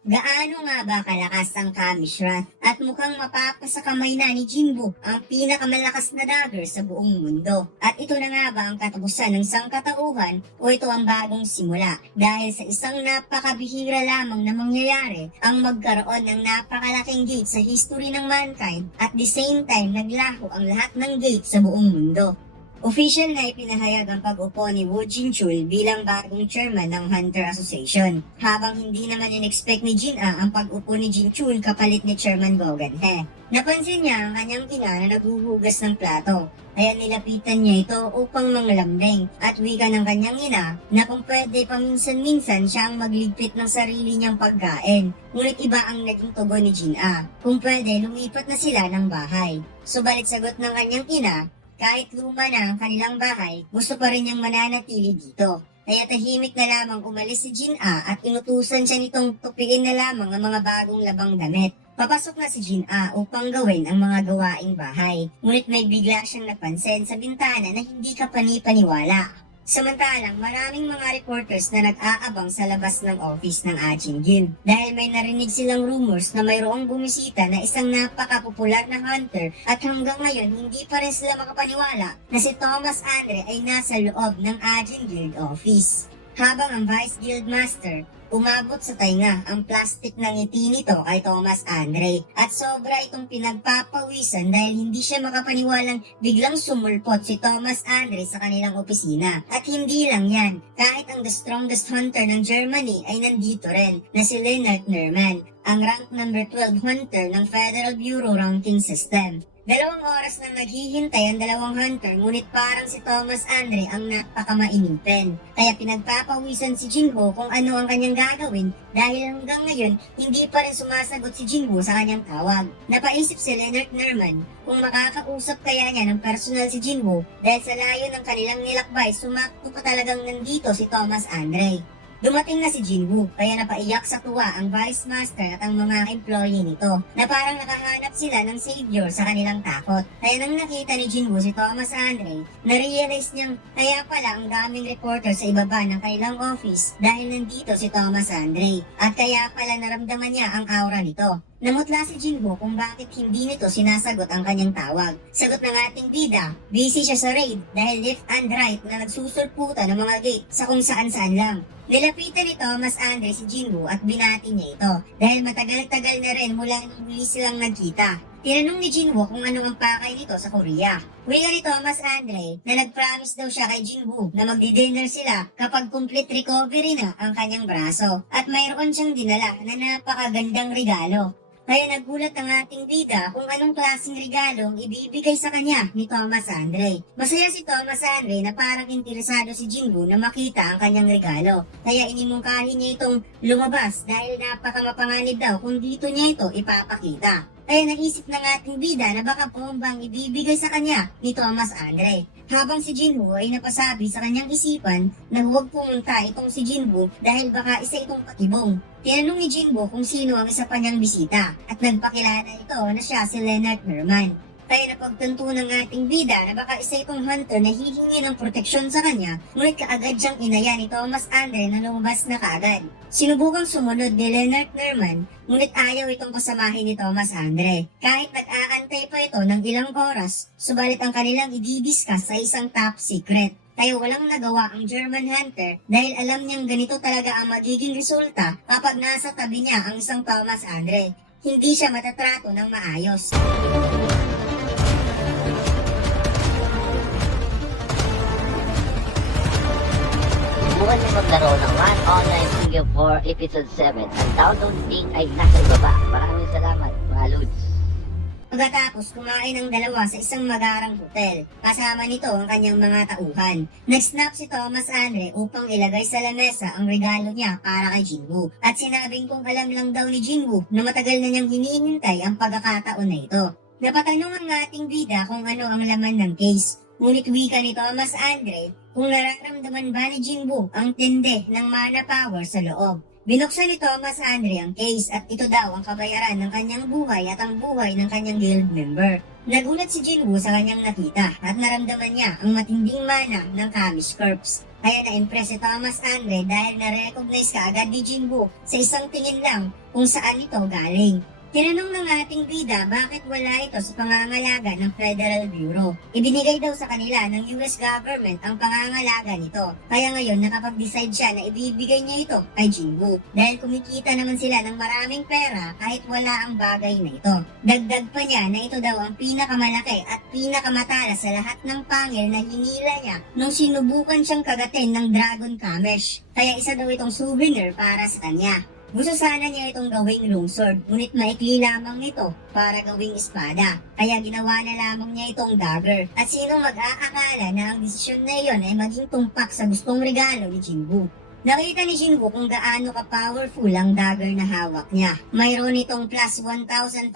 Gaano nga ba kalakas ang Kamish Wrath at mukhang mapapasa kamay na ni Jinwoo ang pinakamalakas na dagger sa buong mundo. At ito na nga ba ang katapusan ng sangkatauhan o ito ang bagong simula dahil sa isang napakabihira lamang na mangyayari ang magkaroon ng napakalaking gate sa history ng mankind at the same time naglaho ang lahat ng gate sa buong mundo. Official na ipinahayag ang pag-upo ni Woo Jin-chul bilang bagong chairman ng Hunter Association, habang hindi naman in-expect ni Jin-a ang pag-upo ni Jin-chul kapalit ni Chairman Go Gan-hye. Napansin niya ang kanyang ina na naghuhugas ng plato, kaya nilapitan niya ito upang manglambing at wika ng kanyang ina na kung pwede paminsan-minsan siya ang magligpit ng sarili niyang pagkain. Ngunit iba ang naging tugon ni Jin-a, kung pwede lumipat na sila ng bahay. Subalit sagot ng kanyang ina, kahit luma na ang kanilang bahay, gusto pa rin niyang mananatili dito. Kaya tahimik na lamang umalis si Jin-a at inutusan siya nitong tupiin na lamang ang mga bagong labang damit. Papasok na si Jin-a upang gawin ang mga gawaing bahay. Ngunit may bigla siyang napansin sa bintana na hindi ka panipaniwala. Samantalang maraming mga reporters na nag-aabang sa labas ng office ng Ajin Guild dahil may narinig silang rumors na mayroong bumisita na isang napaka-popular na hunter at hanggang ngayon hindi pa rin sila makapaniwala na si Thomas Andre ay nasa loob ng Ajin Guild office. Habang ang Vice Guild Master umabot sa tainga ang plastic ng ngiti nito kay Thomas Andre at sobra itong pinagpapawisan dahil hindi siya makapaniwalang biglang sumulpot si Thomas Andre sa kanilang opisina. At hindi lang yan, kahit ang the strongest hunter ng Germany ay nandito rin na si Leonard Nerman, ang rank number 12 hunter ng Federal Bureau Ranking System. 2 oras nang naghihintay ang dalawang hunter ngunit parang si Thomas Andre ang napakamainipin. Kaya pinagpapawisan si Jinwoo kung ano ang kanyang gagawin dahil hanggang ngayon hindi pa rin sumasagot si Jinwoo sa kanyang tawag. Napaisip si Leonard Nerman kung makakausap kaya niya ng personal si Jinwoo dahil sa layo ng kanilang nilakbay sumakto pa talagang nandito si Thomas Andre. Dumating na si Jinwoo, kaya napaiyak sa tuwa ang Vice Master at ang mga employee nito, na parang nakahanap sila ng savior sa kanilang takot. Kaya nang nakita ni Jinwoo si Thomas Andre, na-realize niyang kaya pala ang daming reporter sa ibaba ng kanilang office dahil nandito si Thomas Andre, at kaya pala naramdaman niya ang aura nito. Namutla si Jinwoo kung bakit hindi nito sinasagot ang kanyang tawag. Sagot ng ating bida, busy siya sa raid dahil left and right na nagsusulputan ng mga gate sa kung saan-saan lang. Nilapitan ni Thomas Andre si Jinwoo at binati niya ito dahil matagal-tagal na rin mula nung huli silang nagkita. Tinanong ni Jinwoo kung ano ang pakay nito sa Korea. Wika ni Thomas Andre na nag-promise daw siya kay Jinwoo na magdi-dinner sila kapag complete recovery na ang kanyang braso at mayroon siyang dinala na napakagandang regalo. Kaya nagulat ang ating bida kung anong klaseng regalo ang ibibigay sa kanya ni Thomas Andre. Masaya si Thomas Andre na parang interesado si Jinwoo na makita ang kanyang regalo. Kaya inimungkahi niya itong lumabas dahil napakamapanganib daw kung dito niya ito ipapakita. Kaya naisip ng ating bida na baka pumbang ibibigay sa kanya ni Thomas Andre. Habang si Jinwoo ay napasabi sa kanyang isipan na huwag pumunta itong si Jinwoo dahil baka isa itong patibong. Tinanong ni Jinwoo kung sino ang isa pa niyang bisita at nagpakilala ito na siya si Leonard Nerman. Kaya napagtanto ng ating bida na baka isa itong hunter na hihingi ng proteksyon sa kanya, ngunit kaagad siyang inaya ni Thomas Andre na lumabas na kaagad. Sinubukang sumunod ni Leonard Nerman, ngunit ayaw itong kasamahin ni Thomas Andre. Kahit nag-aantay pa ito ng ilang oras, subalit ang kanilang i-discuss sa isang top secret. Kaya walang nagawa ang German hunter dahil alam niyang ganito talaga ang magiging resulta kapag nasa tabi niya ang isang Thomas Andre. Hindi siya matatrato ng maayos. Subukan niyo maglaro ng One Online Studio 4 Episode 7. Ang download link ay nasa ibaba. Maraming salamat, mga Lods. Pagkatapos kumain ng dalawa sa isang magarang hotel, kasama nito ang kanyang mga tauhan. Nag-snap si Thomas Andre upang ilagay sa lamesa ang regalo niya para kay Jinwoo. At sinabing kung alam lang daw ni Jinwoo na matagal na niyang hinihintay ang pagkakataon na ito. Napatanong ang ating bida kung ano ang laman ng case. Ngunit wika ni Thomas Andre kung nararamdaman ba ni Jinwoo ang tindi ng mana power sa loob. Binuksan ni Thomas Andre ang case at ito daw ang kabayaran ng kanyang buhay at ang buhay ng kanyang guild member. Nagulat si Jinwoo sa kanyang nakita at naramdaman niya ang matinding mana ng Kamish Corps. Kaya na-impress si Thomas Andre dahil na-recognize ka agad ni Jinwoo sa isang tingin lang kung saan ito galing. Tinanong ng ating bida bakit wala ito sa pangangalaga ng Federal Bureau. Ibinigay daw sa kanila ng US government ang pangangalaga nito. Kaya ngayon nakapag-decide siya na ibibigay niya ito kay Jinwoo. Dahil kumikita naman sila ng maraming pera kahit wala ang bagay na ito. Dagdag pa niya na ito daw ang pinakamalaki at pinakamatalas sa lahat ng pangil na hinila niya nung sinubukan siyang kagatin ng Dragon Kamesh. Kaya isa daw itong souvenir para sa kanya. Gusto sana niya itong gawing longsword, ngunit maikli lamang ito para gawing espada. Kaya ginawa na lamang niya itong dagger. At sino mag-aakala na ang desisyon na iyon ay maging tumpak sa gustong regalo ni Jinwoo. Nakita ni Jinwoo kung gaano ka-powerful ang dagger na hawak niya. Mayroon itong plus 1,500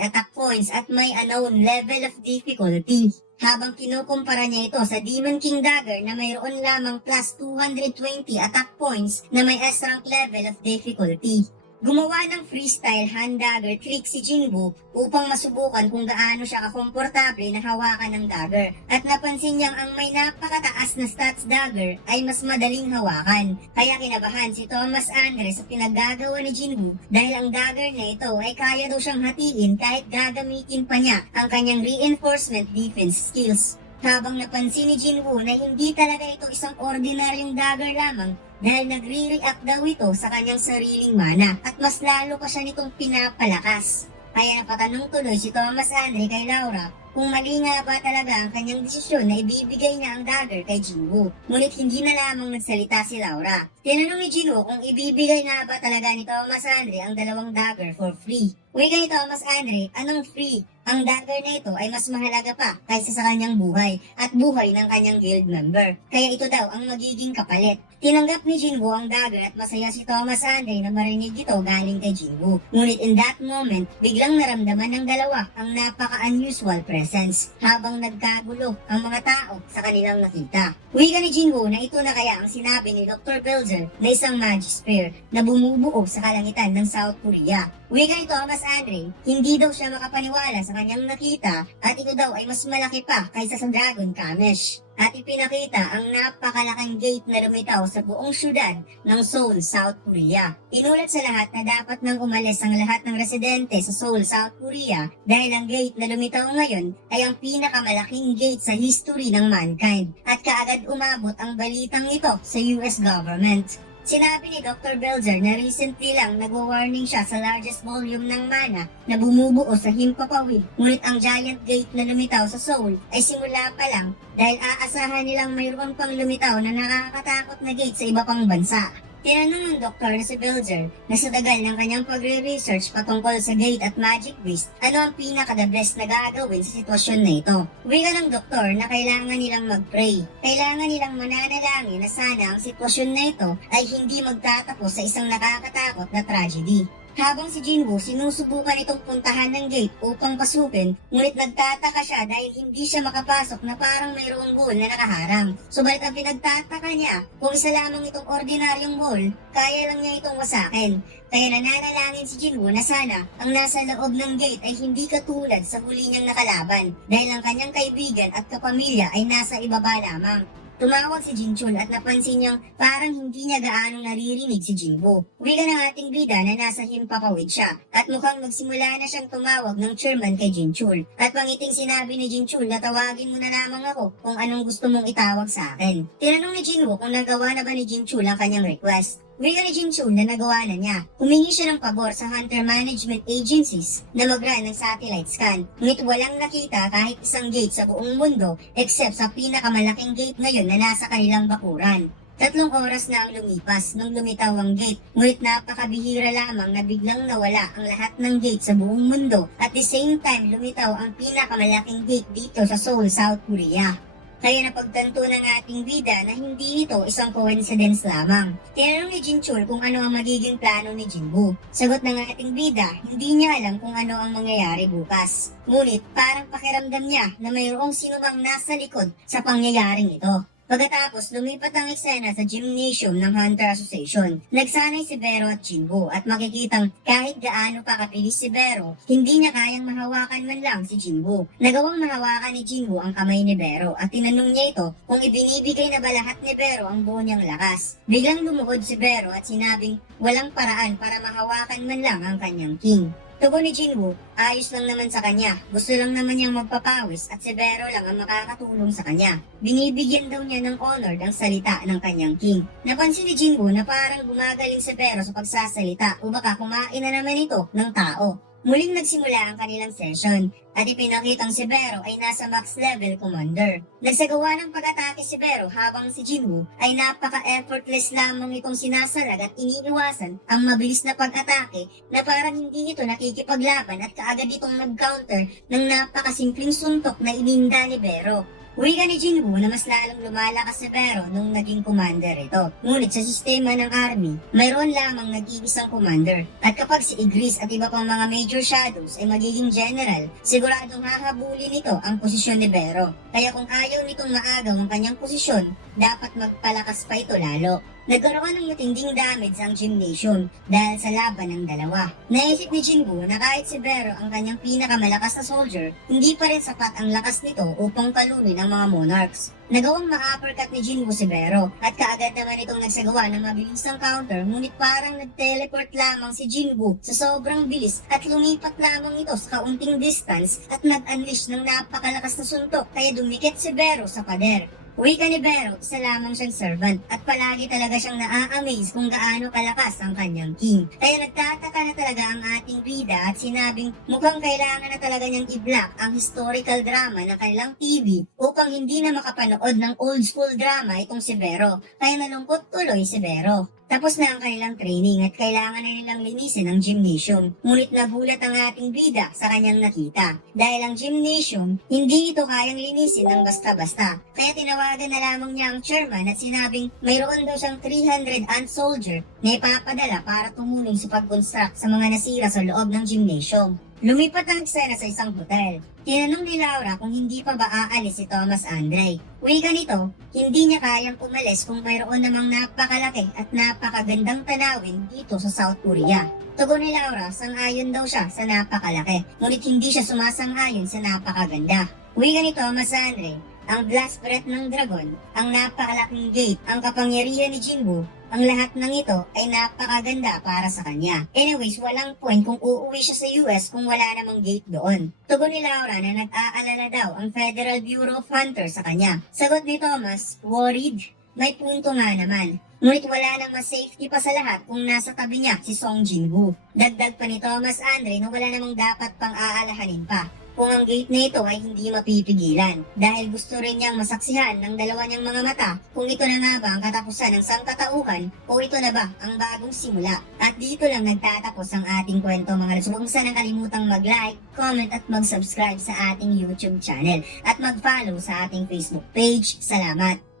attack points at may unknown level of difficulty. Habang kinukumpara niya ito sa Demon King Dagger na mayroon lamang plus 220 attack points na may S-rank level of difficulty. Gumawa ng freestyle hand dagger trick si Jinwoo upang masubukan kung gaano siya kakomportable na hawakan ng dagger. At napansin niyang ang may napakataas na stats dagger ay mas madaling hawakan. Kaya kinabahan si Thomas Andre sa pinaggagawa ni Jinwoo dahil ang dagger na ito ay kaya daw siyang hatiin kahit gagamitin pa niya ang kanyang reinforcement defense skills. Habang napansin ni Jinwoo na hindi talaga ito isang ordinaryong dagger lamang dahil nagre-react daw ito sa kanyang sariling mana at mas lalo pa siya nitong pinapalakas. Kaya napatanong tuloy si Thomas Andre kay Laura kung mali nga ba talaga ang kanyang desisyon na ibibigay niya ang dagger kay Jinwoo. Ngunit hindi na lamang nagsalita si Laura. Tinanong ni Jinwoo kung ibibigay nga ba talaga ni Thomas Andre ang dalawang dagger for free. Wika ni Thomas Andre, anong free? Ang dagger na ito ay mas mahalaga pa kaysa sa kanyang buhay at buhay ng kanyang guild member. Kaya ito daw ang magiging kapalit. Tinanggap ni Jinwoo ang dagger at masaya si Thomas Andre na marinig ito galing kay Jinwoo. Ngunit in that moment, biglang naramdaman ng dalawa ang napaka-unusual presence habang nagkagulo ang mga tao sa kanilang nakita. Wika ni Jinwoo na ito na kaya ang sinabi ni Dr. Belzer na isang Magisphere na bumubuo sa kalangitan ng South Korea. Wika ni Thomas Andre, hindi daw siya makapaniwala sa kanyang nakita at ito daw ay mas malaki pa kaysa sa Dragon Kamesh. At ipinakita ang napakalaking gate na lumitaw sa buong syudad ng Seoul, South Korea. Inulat sa lahat na dapat nang umalis ang lahat ng residente sa Seoul, South Korea dahil ang gate na lumitaw ngayon ay ang pinakamalaking gate sa history ng mankind. At kaagad umabot ang balitang ito sa US government. Sinabi ni Dr. Belzer na recently lang nagwa-warning siya sa largest volume ng mana na bumubuo sa himpapawid. Ngunit ang giant gate na lumitaw sa Seoul ay simula pa lang dahil aasahan nilang mayroon pang lumitaw na nakakatakot na gate sa iba pang bansa. Tinanong ng doktor na si Belzer na sa tagal ng kanyang pagre-research patungkol sa gate at magic beast, ano ang pinaka-the best na gagawin sa sitwasyon na ito. Wika ng doktor na kailangan nilang mag-pray. Kailangan nilang mananalangin na sana ang sitwasyon na ito ay hindi magtatapos sa isang nakakatakot na tragedy. Habang si Jinwoo sinusubukan itong puntahan ng gate upang pasukin, ngunit nagtataka siya dahil hindi siya makapasok na parang mayroong wall na nakaharang. Subalit ang pinagtataka niya, kung isa lamang itong ordinaryong wall, kaya lang niya itong wasakin. Kaya nananalangin si Jinwoo na sana ang nasa loob ng gate ay hindi katulad sa huli niyang nakalaban dahil ang kanyang kaibigan at kapamilya ay nasa ibaba lamang. Tumawag si Jinchul at napansin niyang parang hindi niya gaano naririnig si Jinwoo. Wika ng ating bida na nasa himpapawid siya at mukhang magsimula na siyang tumawag ng chairman kay Jinchul. At pangiting sinabi ni Jinchul na tawagin mo na lamang ako kung anong gusto mong itawag sa akin. Tinanong ni Jinwoo kung nagawa na ba ni Jinchul ang kanyang request. Wika ni Jinchul na nagawa na niya. Humingi siya ng pabor sa hunter management agencies na mag-run ng satellite scan. Ngunit walang nakita kahit isang gate sa buong mundo except sa pinakamalaking gate ngayon na nasa kanilang bakuran. 3 oras na ang lumipas nung lumitaw ang gate, ngunit napakabihira lamang na biglang nawala ang lahat ng gate sa buong mundo at the same time lumitaw ang pinakamalaking gate dito sa Seoul, South Korea. Kaya napagtanto ng ating bida na hindi ito isang coincidence lamang. Tinanong ni Jinchul kung ano ang magiging plano ni Jinwoo. Sagot ng ating bida, hindi niya alam kung ano ang mangyayari bukas. Ngunit parang pakiramdam niya na mayroong sinumang nasa likod sa pangyayaring ito. Pagkatapos, lumipat ang eksena sa gymnasium ng Hunter Association. Nagsanay si Vero at Jinwoo at makikitang kahit gaano pa kapilis si Vero, hindi niya kayang mahawakan man lang si Jinwoo. Nagawang mahawakan ni Jinwoo ang kamay ni Vero at tinanong niya ito kung ibinibigay na ba lahat ni Vero ang buo niyang lakas. Biglang lumuhod si Vero at sinabing walang paraan para mahawakan man lang ang kanyang king. Tugon ni Jinwoo, ayos lang naman sa kanya. Gusto lang naman niyang magpapawis at si Vero lang ang makakatulong sa kanya. Binibigyan daw niya ng honor ang salita ng kanyang king. Napansin ni Jinwoo na parang gumagaling si Vero sa pagsasalita o baka kumain na naman ito ng tao. Muling nagsimula ang kanilang session at ipinakitang si Vero ay nasa max level commander. Nagsagawa ng pag-atake si Vero habang si Jinwoo ay napaka-effortless lamang itong sinasalag at iniiwasan ang mabilis na pag-atake na parang hindi ito nakikipaglaban at kaagad itong nag-counter ng napakasimpleng suntok na ininda ni Vero. Wika ni Jinwoo na mas lalong lumalakas si Vero nung naging commander ito. Ngunit sa sistema ng army, mayroon lamang nag-iisang commander. At kapag si Igris at iba pang mga major shadows ay magiging general, siguradong hahabulin nito ang posisyon ni Vero. Kaya kung ayaw nitong maagaw ang kanyang posisyon, dapat magpalakas pa ito lalo. Nagkaroon ng matinding damage ang gymnasium dahil sa laban ng dalawa. Naisip ni Jinwoo na kahit si Vero ang kanyang pinakamalakas na soldier, hindi pa rin sapat ang lakas nito upang talunin ang mga monarchs. Nagawang ma-uppercut ni Jinwoo si Vero at kaagad naman itong nagsagawa ng mabilisang counter ngunit parang nag-teleport lamang si Jinwoo sa sobrang bilis at lumipat lamang ito sa kaunting distance at nag-unleash ng napakalakas na suntok kaya dumikit si Vero sa pader. Wika ni Vero, isa lamang siyang servant at palagi talaga siyang naa-amaze kung gaano kalakas ang kanyang king. Kaya nagtataka na talaga ang ating bida at sinabing mukhang kailangan na talaga niyang i-block ang historical drama ng kanilang TV upang hindi na makapanood ng old school drama itong si Vero. Kaya nalungkot tuloy si Vero. Tapos na ang kanilang training at kailangan na nilang linisin ang gymnasium. Ngunit nagulat ang ating bida sa kanyang nakita. Dahil ang gymnasium, hindi ito kayang linisin ng basta-basta. Kaya tinawagan na lamang niya ang chairman at sinabing mayroon daw siyang 300 ant soldier na ipapadala para tumulong sa pag-construct sa mga nasira sa loob ng gymnasium. Lumipat ang eksena sa isang hotel. Tinanong ni Laura kung hindi pa ba aalis si Thomas Andre. Wika nito, hindi niya kayang umalis kung mayroon namang napakalaki at napakagandang tanawin dito sa South Korea. Tugon ni Laura, sang-ayon daw siya sa napakalaki, ngunit hindi siya sumasang-ayon sa napakaganda. Wika ni Thomas Andre, ang blast breath ng dragon, ang napakalaking gate, ang kapangyarihan ni Jinwoo, ang lahat ng ito ay napakaganda para sa kanya. Anyways, walang point kung uuwi siya sa US kung wala namang gate doon. Tugon ni Laura na nag-aalala daw ang Federal Bureau of Hunters sa kanya. Sagot ni Thomas, worried? May punto nga naman. Ngunit wala nang mas safety pa sa lahat kung nasa tabi niya si Song Jinwoo. Dagdag pa ni Thomas Andre na wala namang dapat pang aalahanin pa kung ang gate na ito ay hindi mapipigilan dahil gusto rin niyang masaksihan ng dalawa niyang mga mata kung ito na nga ba ang katapusan ng sangkatauhan o ito na ba ang bagong simula. At dito lang nagtatapos ang ating kwento mga lods. Huwag sanang kalimutang mag-like, comment at mag-subscribe sa ating YouTube channel at mag-follow sa ating Facebook page. Salamat!